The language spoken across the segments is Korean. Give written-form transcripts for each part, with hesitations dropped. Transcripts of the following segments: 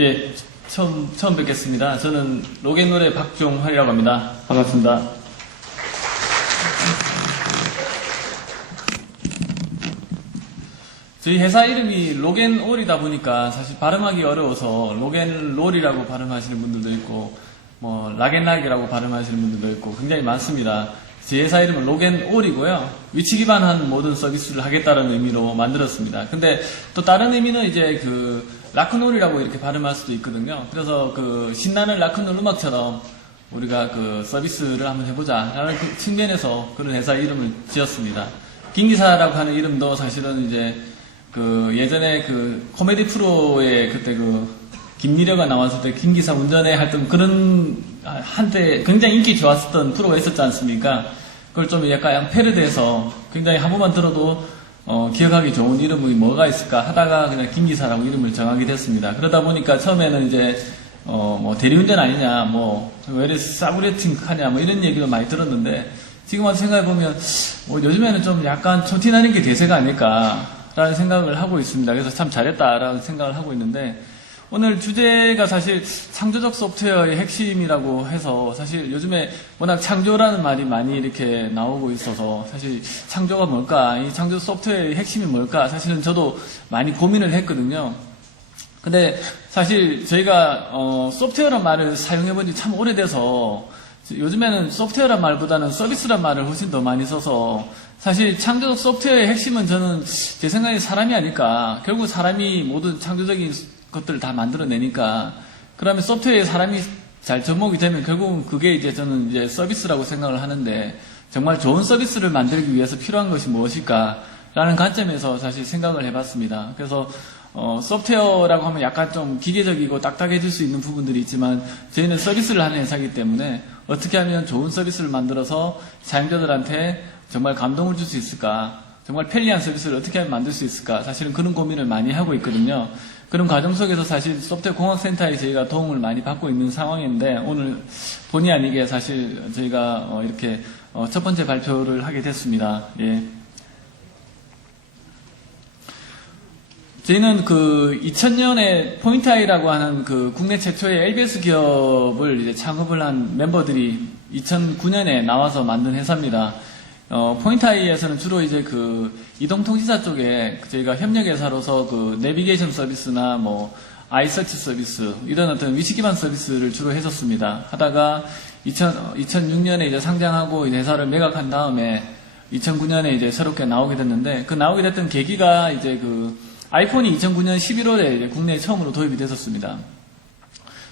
예, 처음 뵙겠습니다. 저는 로겐노래 박종환이라고 합니다. 반갑습니다. 저희 회사 이름이 로겐올이다 보니까 사실 발음하기 어려워서 로겐롤이라고 발음하시는 분들도 있고 뭐 라겐락이라고 발음하시는 분들도 있고 굉장히 많습니다. 제 회사 이름은 로겐올이고요. 위치 기반한 모든 서비스를 하겠다는 의미로 만들었습니다. 근데 또 다른 의미는 이제 그 락큰롤이라고 이렇게 발음할 수도 있거든요. 그래서 그 신나는 락큰롤 음악처럼 우리가 그 서비스를 한번 해보자 라는 그 측면에서 그런 회사 이름을 지었습니다. 김기사라고 하는 이름도 사실은 이제 그 예전에 그 코미디 프로에 그때 그 김미려가 나왔을 때 김기사 운전에 했던 그런 한때 굉장히 인기 좋았었던 프로가 있었지 않습니까? 그걸 좀 약간 패러디해서 굉장히 한 번만 들어도 기억하기 좋은 이름이 뭐가 있을까 하다가 그냥 김기사라고 이름을 정하게 됐습니다. 그러다 보니까 처음에는 이제 뭐 대리운전 아니냐, 뭐 왜 이렇게 싸구려팅 하냐, 뭐 이런 얘기를 많이 들었는데 지금 와서 생각해보면 요즘에는 좀 약간 촌티나는 게 대세가 아닐까라는 생각을 하고 있습니다. 그래서 참 잘했다라는 생각을 하고 있는데 오늘 주제가 사실 창조적 소프트웨어의 핵심이라고 해서 사실 요즘에 워낙 창조라는 말이 많이 이렇게 나오고 있어서 사실 창조가 뭘까, 이 창조 소프트웨어의 핵심이 뭘까 사실은 저도 많이 고민을 했거든요. 근데 사실 저희가 소프트웨어란 말을 사용해 본 지 참 오래돼서 요즘에는 소프트웨어란 말보다는 서비스란 말을 훨씬 더 많이 써서 사실 창조적 소프트웨어의 핵심은 저는 제 생각에 사람이 아닐까. 결국 사람이 모든 창조적인 것들을 다 만들어내니까 그러면 소프트웨어에 사람이 잘 접목이 되면 결국은 그게 이제 저는 이제 서비스라고 생각을 하는데 정말 좋은 서비스를 만들기 위해서 필요한 것이 무엇일까라는 관점에서 사실 생각을 해봤습니다. 그래서 소프트웨어라고 하면 약간 좀 기계적이고 딱딱해질 수 있는 부분들이 있지만 저희는 서비스를 하는 회사이기 때문에 어떻게 하면 좋은 서비스를 만들어서 사용자들한테 정말 감동을 줄 수 있을까, 정말 편리한 서비스를 어떻게 하면 만들 수 있을까, 사실은 그런 고민을 많이 하고 있거든요. 그런 과정 속에서 사실 소프트웨어 공학센터에 저희가 도움을 많이 받고 있는 상황인데 오늘 본의 아니게 사실 저희가 이렇게 첫 번째 발표를 하게 됐습니다. 예. 저희는 그 2000년에 포인트아이라고 하는 그 국내 최초의 LBS 기업을 이제 창업을 한 멤버들이 2009년에 나와서 만든 회사입니다. 포인트아이에서는 주로 이제 그 이동통신사 쪽에 저희가 협력회사로서 그 내비게이션 서비스나 뭐 아이서치 서비스 이런 어떤 위치 기반 서비스를 주로 했었습니다. 하다가 2006년에 이제 상장하고 이제 회사를 매각한 다음에 2009년에 이제 새롭게 나오게 됐는데 그 나오게 됐던 계기가 이제 그 아이폰이 2009년 11월에 이제 국내에 처음으로 도입이 됐었습니다.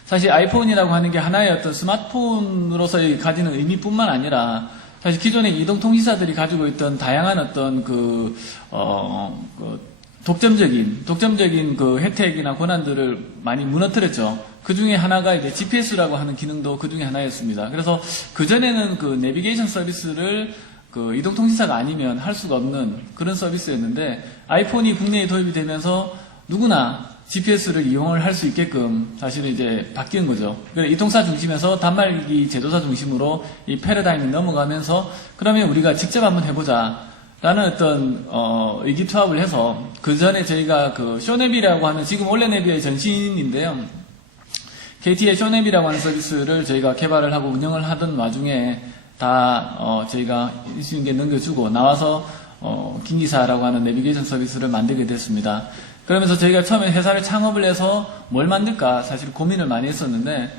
사실 아이폰이라고 하는 게 하나의 어떤 스마트폰으로서 가지는 의미뿐만 아니라 사실 기존의 이동통신사들이 가지고 있던 다양한 어떤 독점적인 그 혜택이나 권한들을 많이 무너뜨렸죠. 그 중에 하나가 이제 GPS라고 하는 기능도 그 중에 하나였습니다. 그래서 그전에는 그 내비게이션 서비스를 그 이동통신사가 아니면 할 수가 없는 그런 서비스였는데 아이폰이 국내에 도입이 되면서 누구나 GPS를 이용을 할 수 있게끔 사실은 이제 바뀐 거죠. 그래서 이통사 중심에서 단말기 제조사 중심으로 이 패러다임이 넘어가면서 그러면 우리가 직접 한번 해보자 라는 어떤 의기투합을 해서 그 전에 저희가 그 쇼네비라고 하는 지금 올레네비의 전신인데요. KT의 쇼네비라고 하는 서비스를 저희가 개발을 하고 운영을 하던 와중에 다 저희가 인수인계 넘겨주고 나와서 김기사라고 하는 내비게이션 서비스를 만들게 됐습니다. 그러면서 저희가 처음에 회사를 창업을 해서 뭘 만들까 사실 고민을 많이 했었는데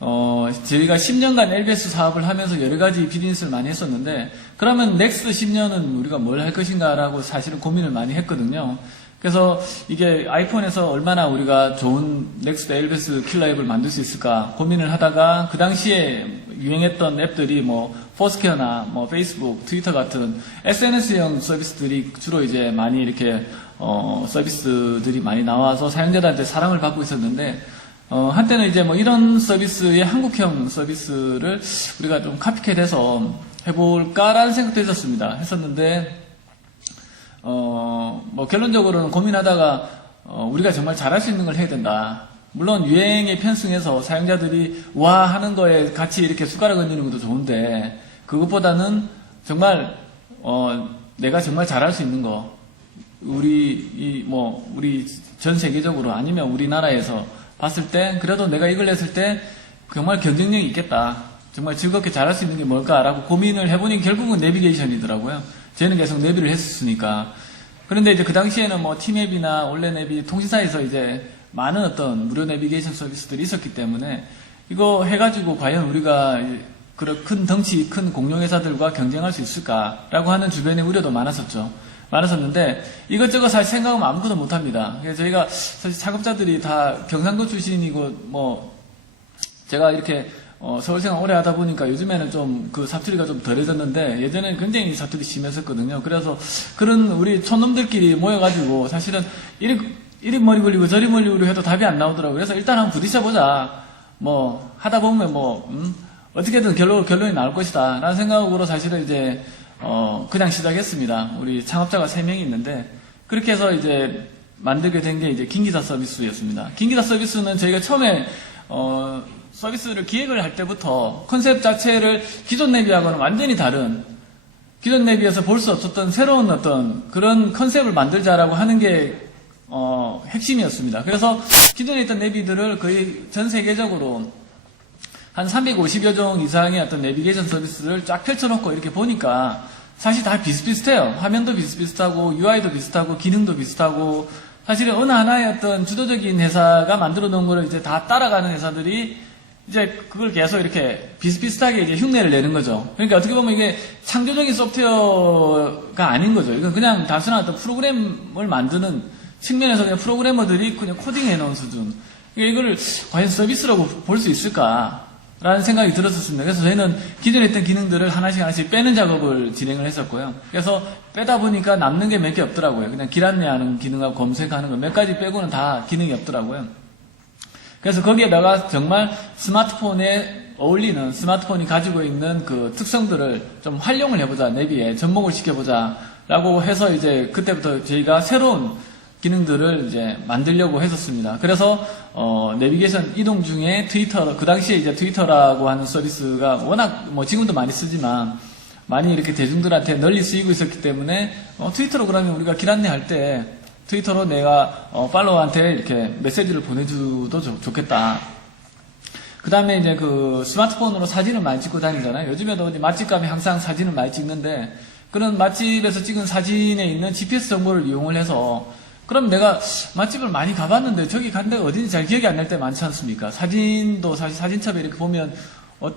저희가 10년간 LBS 사업을 하면서 여러 가지 비즈니스를 많이 했었는데 그러면 넥스트 10년은 우리가 뭘 할 것인가 라고 사실은 고민을 많이 했거든요. 그래서 이게 아이폰에서 얼마나 우리가 좋은 넥스트 LBS 킬러 앱을 만들 수 있을까 고민을 하다가 그 당시에 유행했던 앱들이 뭐 포스케어나 뭐 페이스북, 트위터 같은 SNS형 서비스들이 주로 이제 많이 이렇게 서비스들이 많이 나와서 사용자들한테 사랑을 받고 있었는데 한때는 이제 뭐 이런 서비스의 한국형 서비스를 우리가 좀 카피캣해서 해볼까라는 생각도 했었는데 뭐 결론적으로는 고민하다가 우리가 정말 잘할 수 있는 걸 해야 된다. 물론 유행에 편승해서 사용자들이 와 하는 거에 같이 이렇게 숟가락 얹는 것도 좋은데 그것보다는 정말 내가 정말 잘할 수 있는 거 우리 전 세계적으로 아니면 우리나라에서 봤을 때 그래도 내가 이걸 했을 때 정말 경쟁력이 있겠다. 정말 즐겁게 잘할 수 있는 게 뭘까라고 고민을 해보니 결국은 내비게이션이더라고요. 저희는 계속 내비를 했었으니까. 그런데 이제 그 당시에는 뭐 티맵이나 올레내비 통신사에서 이제 많은 어떤 무료 내비게이션 서비스들이 있었기 때문에 이거 해가지고 과연 우리가 그런 큰 덩치 큰 공룡회사들과 경쟁할 수 있을까라고 하는 주변의 우려도 많았었는데 이것저것 사실 생각하면 아무것도 못합니다. 그래서 저희가 사실 창업자들이 다 경상도 출신이고 뭐 제가 이렇게 서울생활 오래 하다 보니까 요즘에는 좀 그 사투리가 좀 덜해졌는데 예전에는 굉장히 사투리 심했었거든요. 그래서 그런 우리 촌놈들끼리 모여가지고 사실은 이리 머리 굴리고 저리 머리 굴리고 해도 답이 안 나오더라고요. 그래서 일단 한번 부딪혀보자. 뭐 하다 보면 뭐 어떻게든 결론이 나올 것이다 라는 생각으로 사실은 이제 그냥 시작했습니다. 우리 창업자가 3명이 있는데 그렇게 해서 이제 만들게 된 게 이제 긴기사 서비스였습니다. 긴기사 서비스는 저희가 처음에 서비스를 기획을 할 때부터 컨셉 자체를 기존 내비하고는 완전히 다른 기존 내비에서 볼 수 없었던 새로운 어떤 그런 컨셉을 만들자라고 하는 게 핵심이었습니다. 그래서 기존에 있던 내비들을 거의 전 세계적으로 한 350여 종 이상의 어떤 내비게이션 서비스를 쫙 펼쳐놓고 이렇게 보니까 사실 다 비슷비슷해요. 화면도 비슷비슷하고 UI도 비슷하고 기능도 비슷하고 사실은 어느 하나의 어떤 주도적인 회사가 만들어 놓은 거를 이제 다 따라가는 회사들이 이제 그걸 계속 이렇게 비슷비슷하게 이제 흉내를 내는 거죠. 그러니까 어떻게 보면 이게 창조적인 소프트웨어가 아닌 거죠. 이건 그냥 단순한 어떤 프로그램을 만드는 측면에서 그냥 프로그래머들이 그냥 코딩해 놓은 수준. 그러니까 이거를 과연 서비스라고 볼 수 있을까라는 생각이 들었었습니다. 그래서 저희는 기존에 있던 기능들을 하나씩 빼는 작업을 진행을 했었고요. 그래서 빼다 보니까 남는 게 몇 개 없더라고요. 그냥 길 안내하는 기능하고 검색하는 거 몇 가지 빼고는 다 기능이 없더라고요. 그래서 거기에다가 정말 스마트폰에 어울리는 스마트폰이 가지고 있는 그 특성들을 좀 활용을 해보자. 내비에 접목을 시켜보자. 라고 해서 이제 그때부터 저희가 새로운 기능들을 이제 만들려고 했었습니다. 그래서 내비게이션 이동 중에 트위터, 그 당시에 이제 트위터라고 하는 서비스가 워낙 뭐 지금도 많이 쓰지만 많이 이렇게 대중들한테 널리 쓰이고 있었기 때문에 트위터로 그러면 우리가 길 안내할 때 트위터로 내가 팔로워한테 이렇게 메시지를 보내줘도 좋겠다. 그 다음에 이제 그 스마트폰으로 사진을 많이 찍고 다니잖아요. 요즘에도 어디 맛집 가면 항상 사진을 많이 찍는데 그런 맛집에서 찍은 사진에 있는 GPS 정보를 이용을 해서 그럼 내가 맛집을 많이 가봤는데 저기 간 데가 어딘지 잘 기억이 안 날 때 많지 않습니까? 사진도 사실 사진첩에 이렇게 보면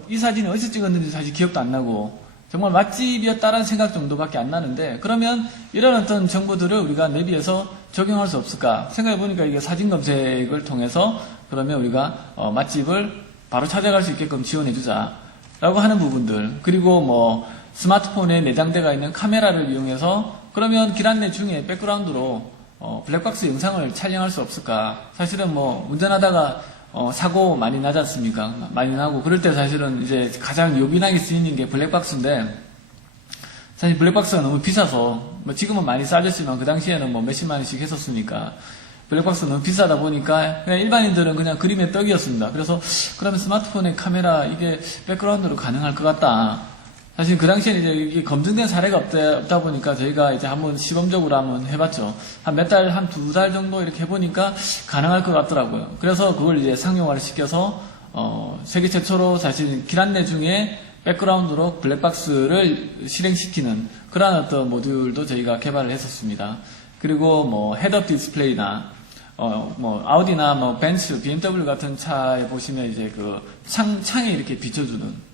이 사진이 어디서 찍었는지 사실 기억도 안 나고 정말 맛집이었다라는 생각 정도밖에 안 나는데 그러면 이런 어떤 정보들을 우리가 내비에서 적용할 수 없을까 생각해보니까 이게 사진 검색을 통해서 그러면 우리가 맛집을 바로 찾아갈 수 있게끔 지원해주자 라고 하는 부분들 그리고 뭐 스마트폰에 내장되어 있는 카메라를 이용해서 그러면 길 안내 중에 백그라운드로 블랙박스 영상을 촬영할 수 없을까 사실은 뭐 운전하다가 사고 많이 나지 않습니까? 많이 나고 그럴 때 사실은 이제 가장 요긴하게 쓰이는 게 블랙박스인데 사실 블랙박스가 너무 비싸서 뭐 지금은 많이 싸졌지만 그 당시에는 뭐 몇십만 원씩 했었으니까 블랙박스가 너무 비싸다 보니까 그냥 일반인들은 그냥 그림의 떡이었습니다. 그래서 그러면 스마트폰의 카메라 이게 백그라운드로 가능할 것 같다. 사실 그 당시에는 이제 이게 검증된 사례가 없다 보니까 저희가 이제 한번 시범적으로 한번 해봤죠. 한 몇 달, 한 2달 정도 이렇게 해보니까 가능할 것 같더라고요. 그래서 그걸 이제 상용화를 시켜서, 세계 최초로 사실 길 안내 중에 백그라운드로 블랙박스를 실행시키는 그런 어떤 모듈도 저희가 개발을 했었습니다. 그리고 뭐 헤드업 디스플레이나, 뭐 아우디나 뭐 벤츠, BMW 같은 차에 보시면 이제 그 창에 이렇게 비춰주는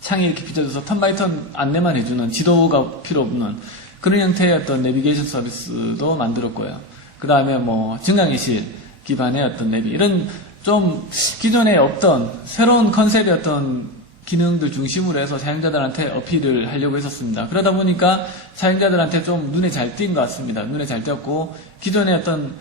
창이 이렇게 비춰져서 턴바이턴 안내만 해주는 지도가 필요 없는 그런 형태의 어떤 내비게이션 서비스도 만들었고요. 그 다음에 뭐 증강의실 기반의 어떤 내비 이런 좀 기존에 없던 새로운 컨셉의 어떤 기능들 중심으로 해서 사용자들한테 어필을 하려고 했었습니다. 그러다 보니까 사용자들한테 좀 눈에 잘 띈 것 같습니다. 눈에 잘 띄었고 기존의 어떤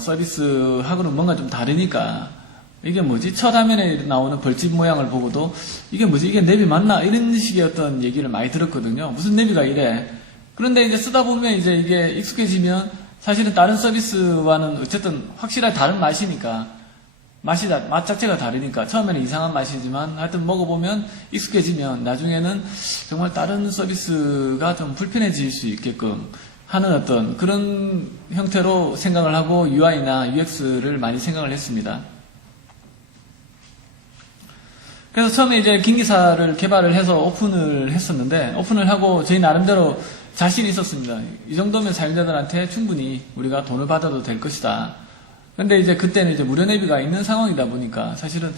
서비스하고는 뭔가 좀 다르니까 이게 뭐지? 첫 화면에 나오는 벌집 모양을 보고도 이게 뭐지? 이게 내비 맞나? 이런 식의 어떤 얘기를 많이 들었거든요. 무슨 내비가 이래? 그런데 이제 쓰다 보면 이제 이게 익숙해지면 사실은 다른 서비스와는 어쨌든 확실하게 다른 맛이니까 맛 자체가 다르니까 처음에는 이상한 맛이지만 하여튼 먹어보면 익숙해지면 나중에는 정말 다른 서비스가 좀 불편해질 수 있게끔 하는 어떤 그런 형태로 생각을 하고 UI나 UX를 많이 생각을 했습니다. 그래서 처음에 이제 긴 기사를 개발을 해서 오픈을 했었는데, 오픈을 하고 저희 나름대로 자신이 있었습니다. 이 정도면 사용자들한테 충분히 우리가 돈을 받아도 될 것이다. 근데 이제 그때는 이제 무료 내비가 있는 상황이다 보니까 사실은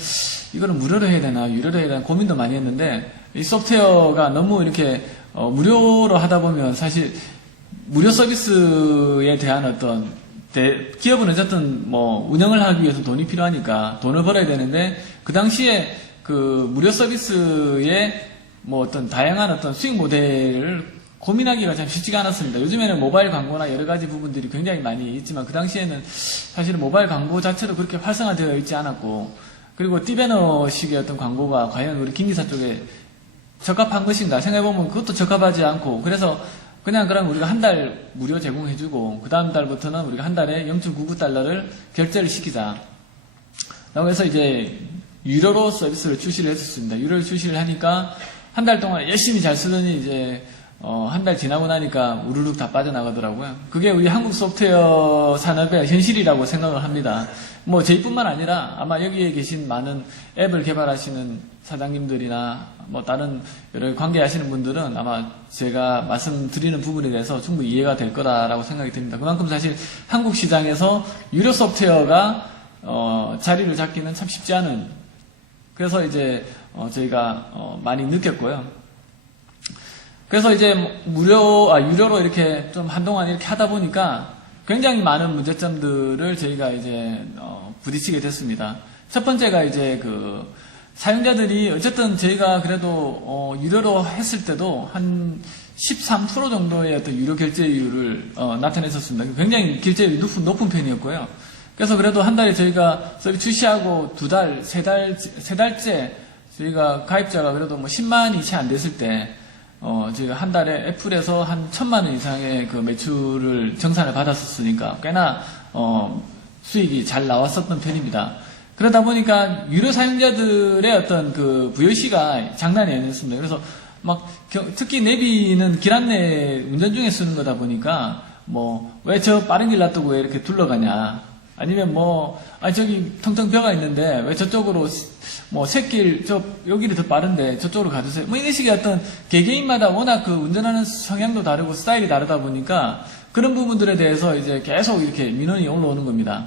이거는 무료로 해야 되나 유료로 해야 되나 고민도 많이 했는데, 이 소프트웨어가 너무 이렇게 무료로 하다 보면 사실 무료 서비스에 대한 어떤 기업은 어쨌든 뭐 운영을 하기 위해서 돈이 필요하니까 돈을 벌어야 되는데, 그 당시에 그 무료 서비스의 뭐 어떤 다양한 어떤 수익 모델을 고민하기가 참 쉽지가 않았습니다. 요즘에는 모바일 광고나 여러 가지 부분들이 굉장히 많이 있지만, 그 당시에는 사실은 모바일 광고 자체도 그렇게 활성화되어 있지 않았고, 그리고 띠배너식의 어떤 광고가 과연 우리 긴 기사 쪽에 적합한 것인가 생각해보면 그것도 적합하지 않고, 그래서 그럼 우리가 한 달 무료 제공해주고 그 다음 달부터는 우리가 한 달에 0.99달러를 결제를 시키자 라고 해서 이제 유료로 서비스를 출시를 했었습니다. 유료로 출시를 하니까 한 달 동안 열심히 잘 쓰더니 이제 한 달 지나고 나니까 우르륵 다 빠져나가더라고요. 그게 우리 한국 소프트웨어 산업의 현실이라고 생각을 합니다. 뭐 저희뿐만 아니라 아마 여기에 계신 많은 앱을 개발하시는 사장님들이나 뭐 다른 여러 관계하시는 분들은 아마 제가 말씀드리는 부분에 대해서 충분히 이해가 될 거라고 생각이 듭니다. 그만큼 사실 한국 시장에서 유료 소프트웨어가 자리를 잡기는 참 쉽지 않은, 그래서 이제 저희가 많이 느꼈고요. 그래서 이제 유료로 이렇게 좀 한동안 이렇게 하다 보니까 굉장히 많은 문제점들을 저희가 이제 부딪히게 됐습니다. 첫 번째가 이제 그 사용자들이 어쨌든 저희가 그래도 유료로 했을 때도 한 13% 정도의 어떤 유료 결제율을 나타냈었습니다. 굉장히 결제율이 높은 편이었고요. 그래서 그래도 한 달에 저희가 서비스 출시하고 세 달째 저희가 가입자가 그래도 뭐 10만이 채 안 됐을 때 저희가 한 달에 애플에서 한 1,000만 원 이상의 그 매출을 정산을 받았었으니까 꽤나 수익이 잘 나왔었던 편입니다. 그러다 보니까 유료 사용자들의 어떤 그 VOC가 장난이 아니었습니다. 그래서 막 특히 내비는 길 안내 운전 중에 쓰는 거다 보니까 뭐 왜 저 빠른 길 놔두고 왜 이렇게 둘러가냐, 아니면 저기 텅텅 벼가 있는데 왜 저쪽으로 뭐 샛길 여기를 더 빠른데 저쪽으로 가주세요. 뭐 이런 식의 어떤 개개인마다 워낙 그 운전하는 성향도 다르고 스타일이 다르다 보니까 그런 부분들에 대해서 이제 계속 이렇게 민원이 올라오는 겁니다.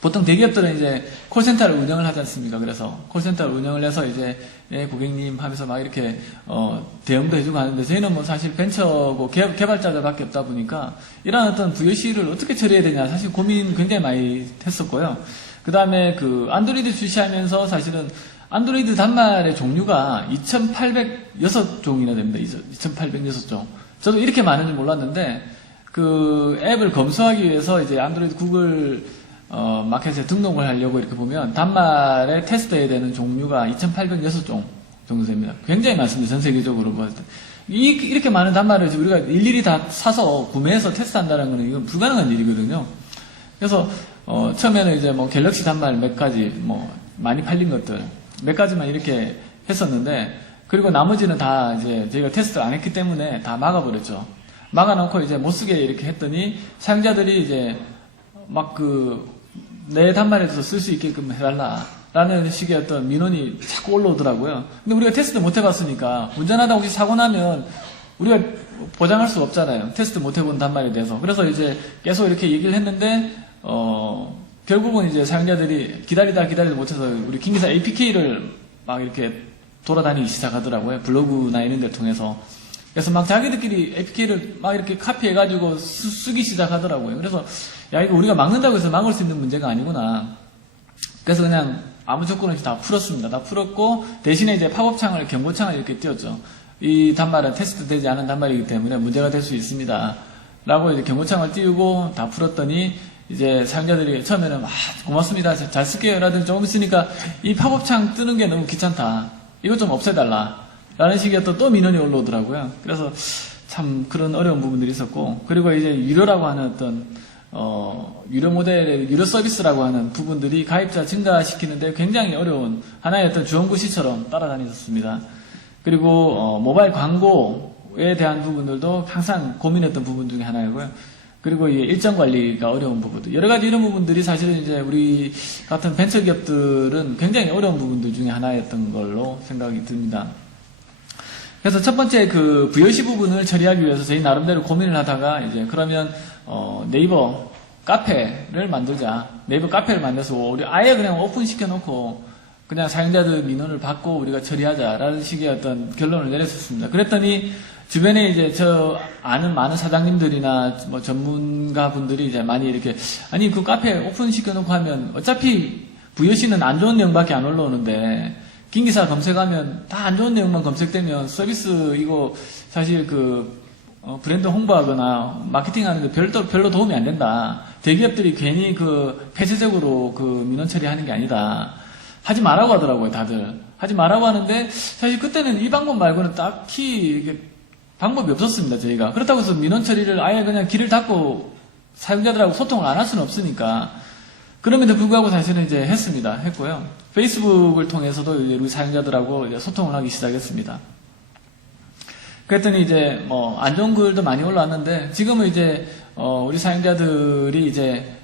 보통 대기업들은 이제 콜센터를 운영을 하지 않습니까? 그래서 콜센터를 운영을 해서 이제 고객님 하면서 막 이렇게 대응도 해주고 하는데, 저희는 뭐 사실 벤처고 개발자들밖에 없다 보니까 이런 어떤 VOC를 어떻게 처리해야 되냐 사실 고민 굉장히 많이 했었고요. 그 다음에 그 안드로이드 출시하면서 사실은 안드로이드 단말의 종류가 2,806종이나 됩니다. 2,806종. 저도 이렇게 많은 줄 몰랐는데, 그 앱을 검수하기 위해서 이제 안드로이드 구글 마켓에 등록을 하려고 이렇게 보면 단말에 테스트해야 되는 종류가 2,806종 정도 됩니다. 굉장히 많습니다. 전 세계적으로 봤을 때. 이렇게 많은 단말을 우리가 일일이 다 사서 구매해서 테스트한다는 것은 이건 불가능한 일이거든요. 그래서 처음에는 이제 뭐 갤럭시 단말 몇 가지 많이 팔린 것들 몇 가지만 이렇게 했었는데, 그리고 나머지는 다 이제 저희가 테스트를 안 했기 때문에 다 막아버렸죠. 막아놓고 이제 못 쓰게 이렇게 했더니 사용자들이 이제 막 내 단말에서 쓸 수 있게끔 해달라 라는 식의 어떤 민원이 자꾸 올라오더라고요. 근데 우리가 테스트 못 해봤으니까 운전하다 혹시 사고 나면 우리가 보장할 수 없잖아요. 테스트 못 해본 단말에 대해서. 그래서 이제 계속 이렇게 얘기를 했는데 결국은 이제 사용자들이 기다리다 못해서 우리 긴 기사 APK를 막 이렇게 돌아다니기 시작하더라고요. 블로그나 이런 데를 통해서. 그래서 막 자기들끼리 APK를 막 이렇게 카피해가지고 쓰기 시작하더라고요. 그래서 이거 우리가 막는다고 해서 막을 수 있는 문제가 아니구나. 그래서 그냥 아무 조건 없이 다 풀었습니다. 다 풀었고, 대신에 이제 팝업창을, 경고창을 이렇게 띄웠죠. 이 단말은 테스트 되지 않은 단말이기 때문에 문제가 될 수 있습니다. 라고 이제 경고창을 띄우고 다 풀었더니, 이제 사용자들이 처음에는 고맙습니다. 잘 쓸게요. 라든지 조금 있으니까 이 팝업창 뜨는 게 너무 귀찮다. 이것 좀 없애달라. 라는 식의 또 민원이 올라오더라고요. 그래서 참 그런 어려운 부분들이 있었고, 그리고 이제 유료라고 하는 어떤 유료 모델의 유료 서비스라고 하는 부분들이 가입자 증가시키는데 굉장히 어려운 하나의 어떤 주원구시처럼 따라다녔습니다. 그리고 모바일 광고 SEO에 대한 부분들도 항상 고민했던 부분 중에 하나이고요. 그리고 이 일정 관리가 어려운 부분들, 여러 가지 이런 부분들이 사실은 이제 우리 같은 벤처 기업들은 굉장히 어려운 부분들 중에 하나였던 걸로 생각이 듭니다. 그래서 첫 번째 그 VOC 부분을 처리하기 위해서 저희 나름대로 고민을 하다가 이제 그러면 네이버 카페를 만들자. 네이버 카페를 만들어서 우리 아예 그냥 오픈 시켜놓고 그냥 사용자들 민원을 받고 우리가 처리하자라는 식의 어떤 결론을 내렸었습니다. 그랬더니 주변에 이제 저 아는 많은 사장님들이나 뭐 전문가분들이 이제 많이 이렇게 아니 그 카페 오픈 시켜놓고 하면 어차피 VOC는 안 좋은 내용밖에 안 올라오는데 긴 기사 검색하면 다 안 좋은 내용만 검색되면 서비스 이거 사실 그 브랜드 홍보하거나 마케팅하는데 별로 도움이 안 된다. 대기업들이 괜히 그 폐쇄적으로 그 민원 처리하는 게 아니다. 하지 말라고 하더라고요, 다들. 하지 말라고 하는데 사실 그때는 이 방법 말고는 딱히 방법이 없었습니다, 저희가. 그렇다고 해서 민원 처리를 아예 그냥 길을 닫고 사용자들하고 소통을 안 할 수는 없으니까. 그럼에도 불구하고 사실은 이제 했고요. 페이스북을 통해서도 이제 우리 사용자들하고 이제 소통을 하기 시작했습니다. 그랬더니 이제 뭐 안 좋은 글도 많이 올라왔는데 지금은 이제 우리 사용자들이 이제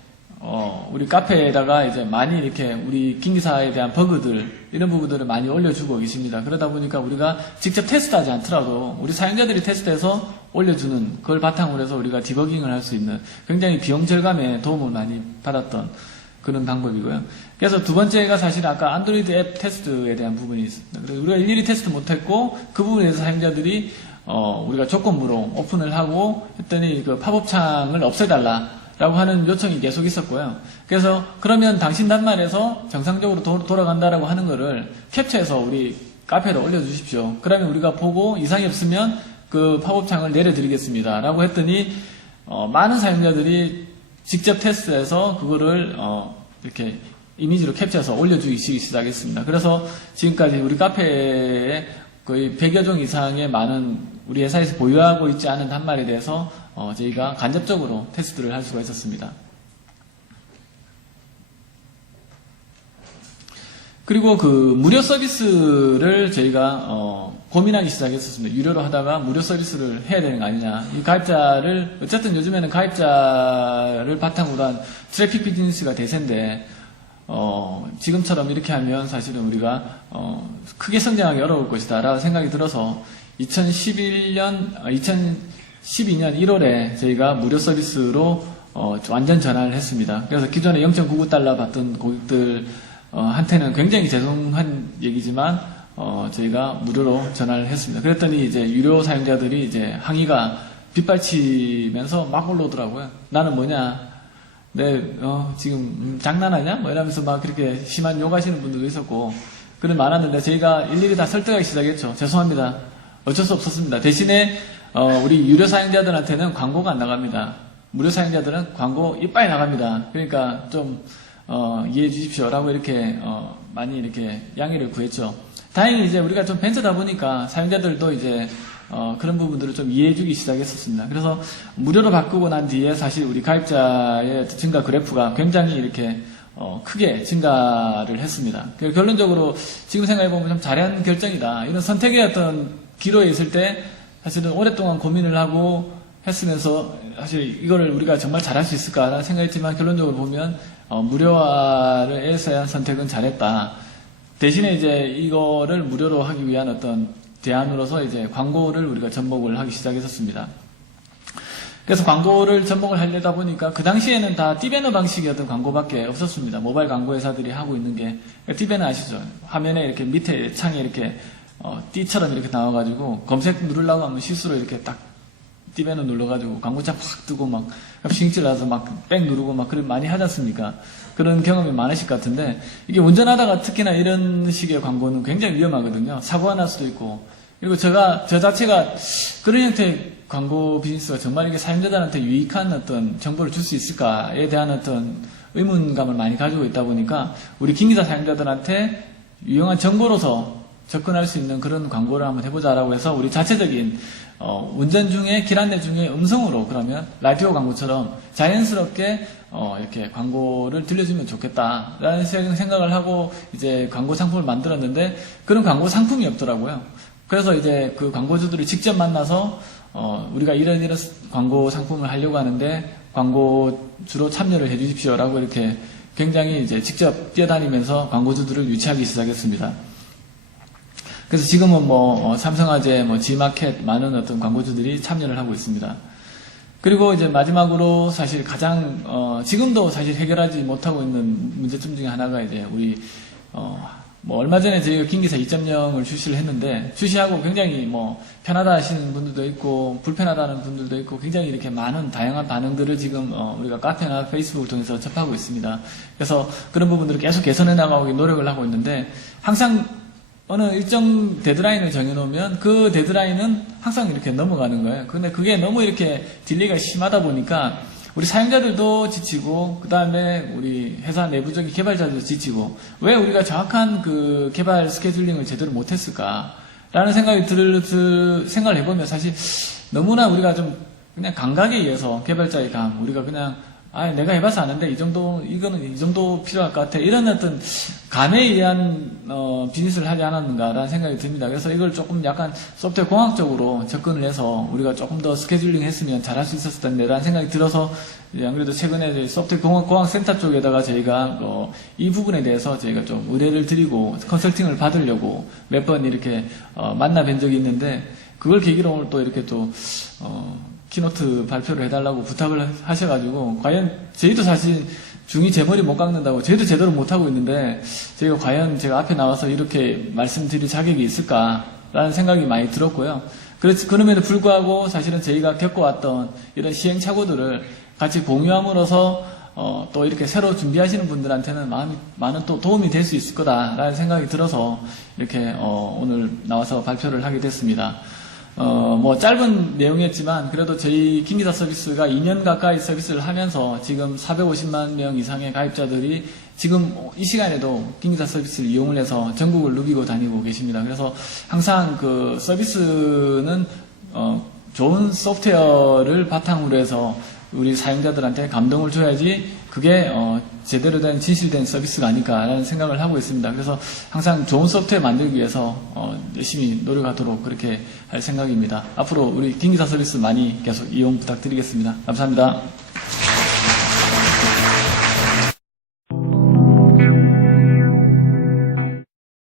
우리 카페에다가 이제 많이 이렇게 우리 긴기사에 대한 버그들 이런 부분들을 많이 올려주고 계십니다. 그러다 보니까 우리가 직접 테스트하지 않더라도 우리 사용자들이 테스트해서 올려주는 그걸 바탕으로 해서 우리가 디버깅을 할 수 있는 굉장히 비용 절감에 도움을 많이 받았던 그런 방법이고요. 그래서 두 번째가 사실 아까 안드로이드 앱 테스트에 대한 부분이 있습니다. 그래서 우리가 일일이 테스트 못했고 그 부분에서 사용자들이 우리가 조건부로 오픈을 하고 했더니 그 팝업 창을 없애달라라고 하는 요청이 계속 있었고요. 그래서 그러면 당신 단말에서 정상적으로 돌아간다라고 하는 거를 캡처해서 우리 카페로 올려주십시오. 그러면 우리가 보고 이상이 없으면 그 팝업 창을 내려드리겠습니다. 라고 했더니 많은 사용자들이 직접 테스트해서 그거를 이렇게 이미지로 캡처해서 올려주기 시작했습니다. 그래서 지금까지 우리 카페에 거의 100여 종 이상의 많은 우리 회사에서 보유하고 있지 않은 단말에 대해서 저희가 간접적으로 테스트를 할 수가 있었습니다. 그리고 그 무료 서비스를 저희가 고민하기 시작했었습니다. 유료로 하다가 무료 서비스를 해야 되는 거 아니냐. 이 가입자를 어쨌든 요즘에는 가입자를 바탕으로 한 트래픽 비즈니스가 대세인데 지금처럼 이렇게 하면 사실은 우리가 크게 성장하기 어려울 것이다 라고 생각이 들어서 2012년 1월에 저희가 무료 서비스로 완전 전환을 했습니다. 그래서 기존에 0.99달러 받던 고객들 한테는 굉장히 죄송한 얘기지만 저희가 무료로 전환을 했습니다. 그랬더니 이제 유료 사용자들이 이제 항의가 빗발치면서 막 올라오더라고요. 나는 뭐냐? 지금 장난하냐? 뭐 이러면서 막 그렇게 심한 욕하시는 분들도 있었고 그런 많았는데 저희가 일일이 다 설득하기 시작했죠. 죄송합니다. 어쩔 수 없었습니다. 대신에 우리 유료 사용자들한테는 광고가 안 나갑니다. 무료 사용자들은 광고 이빨 나갑니다. 그러니까 좀 이해해 주십시오라고 이렇게 많이 이렇게 양해를 구했죠. 다행히 이제 우리가 좀 벤처다 보니까 사용자들도 이제 그런 부분들을 좀 이해해 주기 시작했었습니다. 그래서 무료로 바꾸고 난 뒤에 사실 우리 가입자의 증가 그래프가 굉장히 이렇게 크게 증가를 했습니다. 결론적으로 지금 생각해보면 좀 잘한 결정이다. 이런 선택의 어떤 기로에 있을 때 사실은 오랫동안 고민을 하고 했으면서 사실 이거를 우리가 정말 잘할 수 있을까라는 생각했지만 결론적으로 보면 무료화를 해서 한 선택은 잘했다. 대신에 이제 이거를 무료로 하기 위한 어떤 대안으로서 이제 광고를 우리가 접목을 하기 시작했었습니다. 그래서 광고를 접목을 하려다 보니까 그 당시에는 다 띠배너 방식의 어떤 광고밖에 없었습니다. 모바일 광고 회사들이 하고 있는 게 띠배너 아시죠? 화면에 이렇게 밑에 창에 이렇게 띠처럼 이렇게 나와가지고 검색 누르려고 하면 실수로 이렇게 딱 띠배너 눌러가지고 광고창 팍 뜨고 막 싱질 나서 막 뺑 누르고 막 그런 많이 하지 않습니까? 그런 경험이 많으실 것 같은데 이게 운전하다가 특히나 이런 식의 광고는 굉장히 위험하거든요. 사고가 날 수도 있고 그리고 저 자체가 그런 형태의 광고 비즈니스가 정말 이게 사용자들한테 유익한 어떤 정보를 줄 수 있을까에 대한 어떤 의문감을 많이 가지고 있다 보니까 우리 긴기사 사용자들한테 유용한 정보로서 접근할 수 있는 그런 광고를 한번 해보자라고 해서 우리 자체적인 운전 중에 길 안내 중에 음성으로 그러면 라디오 광고처럼 자연스럽게 이렇게 광고를 들려주면 좋겠다라는 생각을 하고 이제 광고 상품을 만들었는데 그런 광고 상품이 없더라고요. 그래서 이제 그 광고주들을 직접 만나서 우리가 이런 광고 상품을 하려고 하는데 광고주로 참여를 해주십시오라고 이렇게 굉장히 이제 직접 뛰어다니면서 광고주들을 유치하기 시작했습니다. 그래서 지금은 삼성화재, G마켓 많은 어떤 광고주들이 참여를 하고 있습니다. 그리고 이제 마지막으로 사실 가장 지금도 사실 해결하지 못하고 있는 문제점 중에 하나가 이제 우리 얼마 전에 저희가 긴기사 2.0을 출시를 했는데 출시하고 굉장히 편하다 하시는 분들도 있고 불편하다는 분들도 있고 굉장히 이렇게 많은 다양한 반응들을 지금 우리가 카페나 페이스북을 통해서 접하고 있습니다. 그래서 그런 부분들을 계속 개선해 나가기 노력을 하고 있는데 항상 어느 일정 데드라인을 정해놓으면 그 데드라인은 항상 이렇게 넘어가는 거예요. 근데 그게 너무 이렇게 딜레이가 심하다 보니까 우리 사용자들도 지치고 그 다음에 우리 회사 내부적인 개발자들도 지치고 왜 우리가 정확한 그 개발 스케줄링을 제대로 못했을까 라는 생각을 해보면 사실 너무나 우리가 좀 그냥 감각에 의해서 개발자의 감 우리가 그냥 내가 해봐서 아는데 이거는 이 정도 필요할 것 같아 이런 어떤 감에 의한 비즈니스를 하지 않았는가라는 생각이 듭니다. 그래서 이걸 조금 약간 소프트웨어 공학적으로 접근을 해서 우리가 조금 더 스케줄링 했으면 잘할 수 있었을 텐데라는 생각이 들어서 안 그래도 최근에 소프트웨어 공학센터 쪽에다가 저희가 이 부분에 대해서 저희가 좀 의뢰를 드리고 컨설팅을 받으려고 몇 번 이렇게 만나 뵌 적이 있는데 그걸 계기로 오늘 또 이렇게 또 키노트 발표를 해달라고 부탁을 하셔가지고 과연 저희도 사실 중이 제 머리 못 깎는다고 저희도 제대로 못하고 있는데 저희가 과연 제가 앞에 나와서 이렇게 말씀드릴 자격이 있을까라는 생각이 많이 들었고요. 그럼에도 불구하고 사실은 저희가 겪어왔던 이런 시행착오들을 같이 공유함으로써 또 이렇게 새로 준비하시는 분들한테는 많은 또 도움이 될 수 있을 거다라는 생각이 들어서 이렇게 오늘 나와서 발표를 하게 됐습니다. 짧은 내용이었지만 그래도 저희 김기사 서비스가 2년 가까이 서비스를 하면서 지금 450만 명 이상의 가입자들이 지금 이 시간에도 김기사 서비스를 이용을 해서 전국을 누비고 다니고 계십니다. 그래서 항상 그 서비스는 좋은 소프트웨어를 바탕으로 해서 우리 사용자들한테 감동을 줘야지 그게 제대로 된 진실된 서비스가 아닐까라는 생각을 하고 있습니다. 그래서 항상 좋은 소프트웨어 만들기 위해서 열심히 노력하도록 그렇게 할 생각입니다. 앞으로 우리 김기사 서비스 많이 계속 이용 부탁드리겠습니다. 감사합니다.